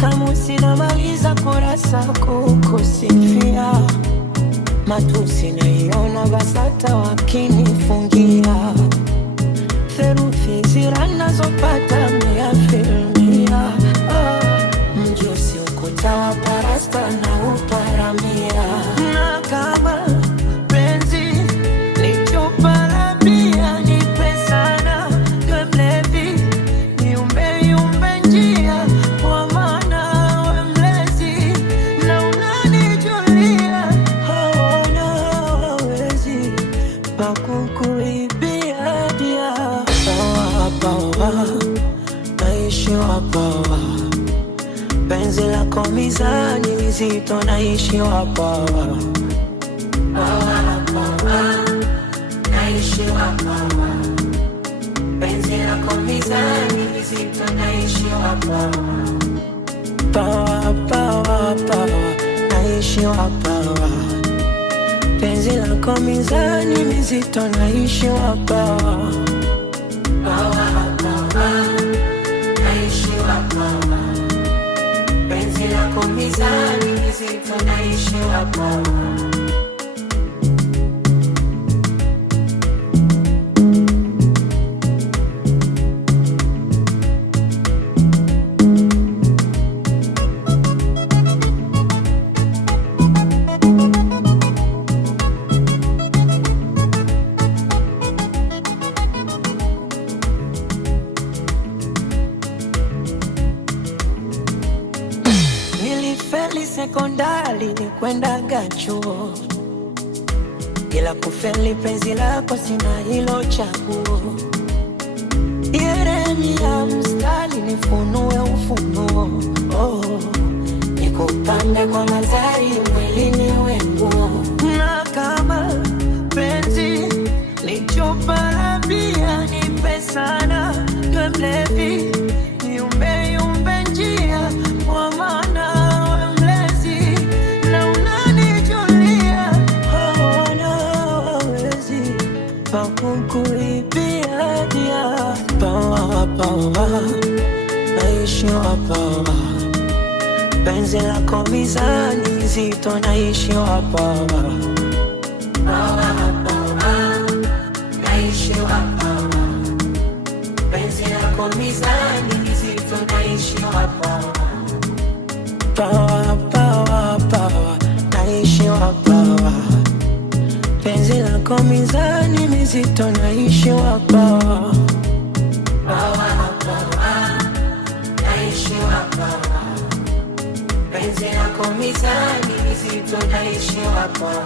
Kama sinamaliza kurasa kukusifia, matusi naiona BASATA wakinifungia, theruthi zira nazopata meyafilmia. Mjusi ukuta wa parasta na uparamia, na kama penzi ni chupa la bia, nipe sana niwe mlevi, niumbe njia, kwa maana we mlezi na unanijulia. Hawana hawawezi pakukuibia dia. Pawa, naishi wapawa, penzi lako mizani mizito, naishi wapawa. Naishi wapawa, penzi lako mizani mizito, naishi wapawa. Pawa, naishi wapawa, penzi lako mizani mizito, naishi wapawa. Naishi wapawa, penzi lako mizani mizito, naishi wapawa. Nilifeli sekondari nikwendaga chuo, ila kufeli penzi lako sina hilo chaguo. Yeremia mstari nifunue ufunuo, nikupande kwa mazari mwilini wenguo. Na kama penzi ni chupa la bia, nipe sana niwe mlevi, niumbe njia, kwa maana we mlezi na unanijulia. Hawana hawawezi pakukuibia dia. Pawa, naishi wapawa, penzi lako mizani mizito, naishi wapawa. Naishi wapawa, penzi lako mizani mizito, naishi wapawa. Pawa, naishi wapawa, penzi lako mizani mizito, naishi wapawa. Naishi wapawa, penzi lako mizani mizito, naishi wapawa.